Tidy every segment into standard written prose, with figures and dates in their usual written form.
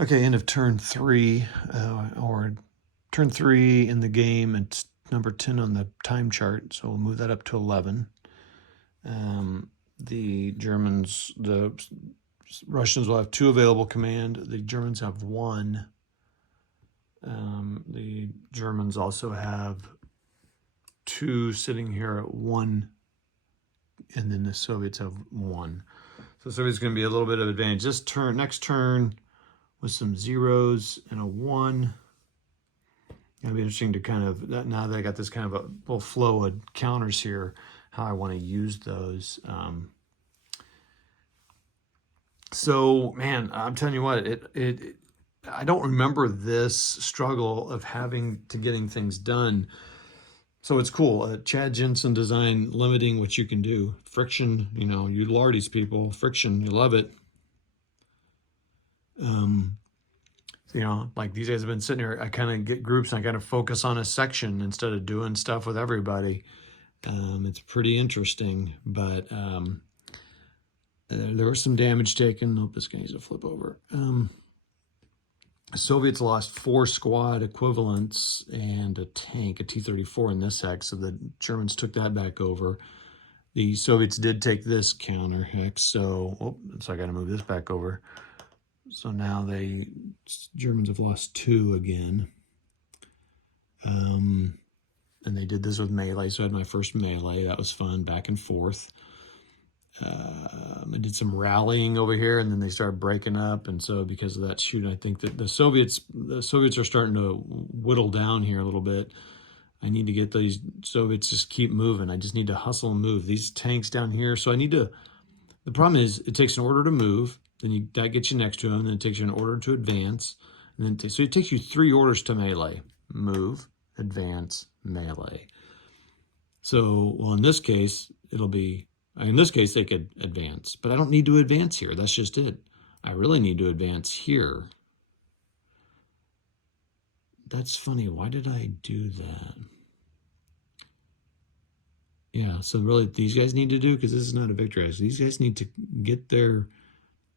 Okay, end of turn 3, or turn 3 in the game. It's number 10 on the time chart, so we'll move that up to 11. The Russians will have 2 available command. The Germans have 1. The Germans also have 2 sitting here at 1, and then the Soviets have 1. So the Soviets going to be a little bit of advantage. This turn, next turn, with some 0s and a 1. It'll be interesting to kind of, now that I got this kind of a little flow of counters here, how I want to use those. So, man, I'm telling you what, I don't remember this struggle of getting things done. So it's cool. Chad Jensen design, limiting what you can do. Friction, you Lardy's people, friction, you love it. Like these guys have been sitting here, I kind of get groups and I kind of focus on a section instead of doing stuff with everybody. It's pretty interesting, but there was some damage taken. Nope, this guy needs to flip over. Soviets lost 4 squad equivalents and a tank, a T-34 in this hex, so the Germans took that back over. The Soviets did take this counter hex, so I got to move this back over. So now Germans have lost 2 again. And they did this with melee, so I had my first melee. That was fun, back and forth. I did some rallying over here, and then they started breaking up, and so because of that shoot, I think that the Soviets are starting to whittle down here a little bit. I need to get these Soviets just keep moving. I just need to hustle and move. These tanks down here, so I need to, the problem is it takes an order to move, then that gets you next to them, then it takes you an order to advance, and then so it takes you 3 orders to melee. Move, advance, melee. So, well, in this case, they could advance, but I don't need to advance here. That's just it. I really need to advance here. That's funny. Why did I do that? Yeah, so really these guys need to do, because this is not a victory. So these guys need to get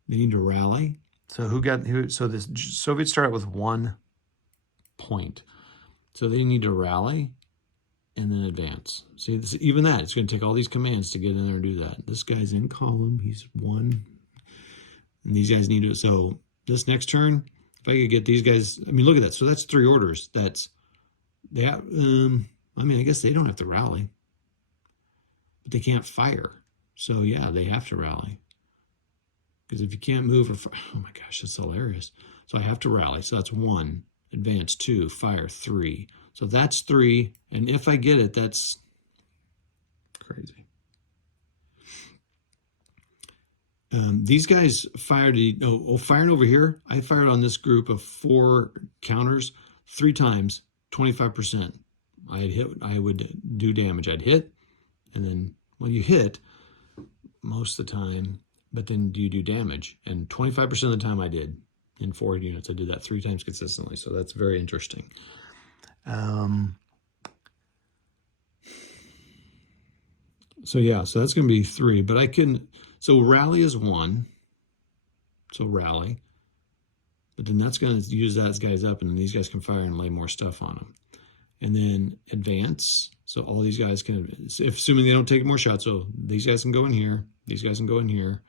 they need to rally. So so the Soviets start out with 1 point. So they need to rally and then advance. See, even that, it's going to take all these commands to get in there and do that. This guy's in column. He's 1. And these guys need to, so this next turn, if I could get these guys, I mean, look at that. So that's 3 orders. I guess they don't have to rally, but they can't fire. So yeah, they have to rally. Because if you can't move oh my gosh, that's hilarious. So I have to rally. So that's 1, advance 2, fire 3. So that's 3, and if I get it, that's crazy. These guys fired, firing over here. I fired on this group of 4 counters 3 times, 25%. I would do damage. I'd hit, and then, well, you hit most of the time, but then you do damage. And 25% of the time I did. In 4 units, I did that 3 times consistently. So that's very interesting. So yeah, so that's going to be 3, but so rally is 1. So rally, but then that's going to use that guys up, and then these guys can fire and lay more stuff on them. And then advance. So all these guys can, assuming they don't take more shots. So these guys can go in here. These guys can go in here.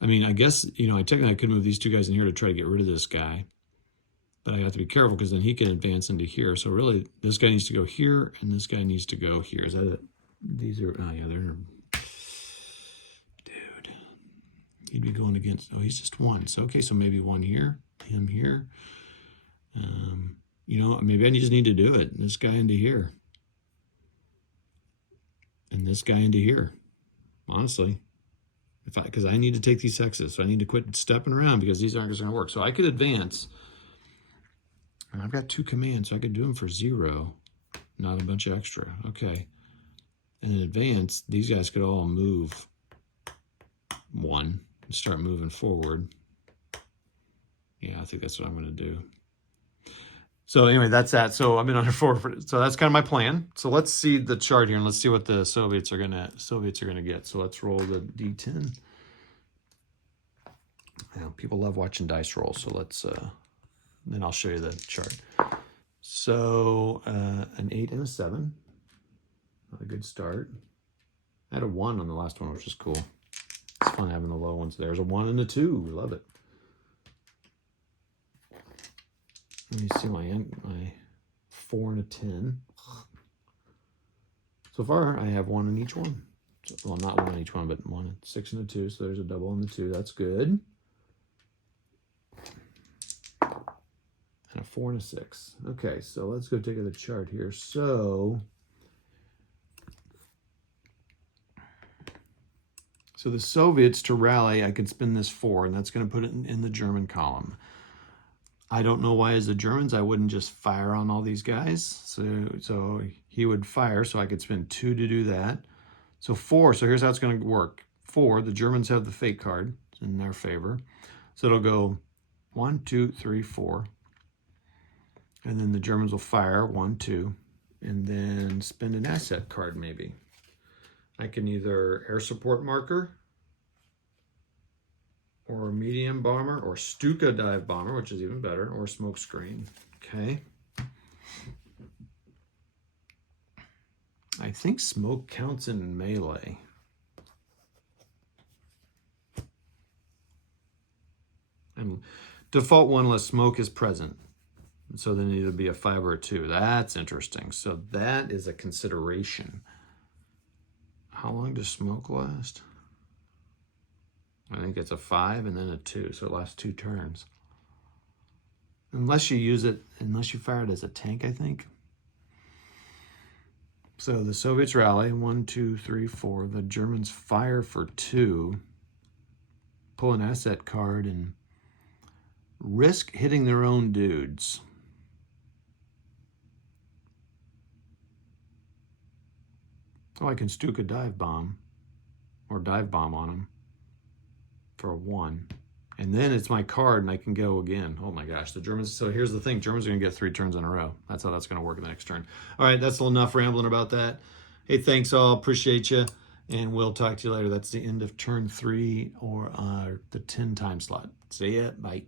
I mean, I guess, I technically could move these 2 guys in here to try to get rid of this guy. But I have to be careful, because then he can advance into here. So really, this guy needs to go here, and this guy needs to go here. Is that it? These are, oh yeah, they're, dude. He'd be going against, he's just 1. So, okay, so maybe 1 here, him here. Maybe I just need to do it. This guy into here. And this guy into here. Honestly. Because I need to take these hexes. So I need to quit stepping around, because these aren't going to work. So I could advance. And I've got 2 commands, so I could do them for 0. Not a bunch of extra. Okay. And in advance, these guys could all move 1 and start moving forward. Yeah, I think that's what I'm going to do. So anyway, that's that. So I've been under 4. So that's kind of my plan. So let's see the chart here, and let's see what the Soviets are gonna get. So let's roll the D10. People love watching dice roll, so let's, then I'll show you the chart. So an 8 and a 7, not a good start. I had a 1 on the last one, which is cool. It's fun having the low ones. There's a 1 and a 2, love it. Let me see my 4 and a 10. So far, I have 1 in each one. Well, not 1 in each one, but 1, 6 and a 2. So there's a double on the 2. That's good. And a 4 and a 6. Okay, so let's go take the chart here. So the Soviets to rally, I can spin this 4, and that's going to put it in the German column. I don't know why as the Germans I wouldn't just fire on all these guys. So he would fire, so I could spend 2 to do that. So 4, so here's how it's going to work. 4, the Germans have the fake card in their favor. So it'll go 1, 2, 3, 4. And then the Germans will fire 1, 2, and then spend an asset card maybe. I can either air support marker, or a medium bomber, or Stuka dive bomber, which is even better, or smoke screen. Okay. I think smoke counts in melee. And default 1 unless smoke is present. So then it'll be a 5 or a 2. That's interesting. So that is a consideration. How long does smoke last? I think it's a 5 and then a 2, so it lasts 2 turns. Unless you use it, unless you fire it as a tank, I think. So the Soviets rally, 1, 2, 3, 4. The Germans fire for 2, pull an asset card, and risk hitting their own dudes. Oh, I can Stuka dive bomb, or dive bomb on them for a 1. And then it's my card and I can go again. Oh my gosh, the Germans, so here's the thing, Germans are gonna get 3 turns in a row. That's how that's gonna work in the next turn. All right, that's enough rambling about that. Hey, thanks all, appreciate you. And we'll talk to you later. That's the end of turn 3 or the 10 time slot. See ya, bye.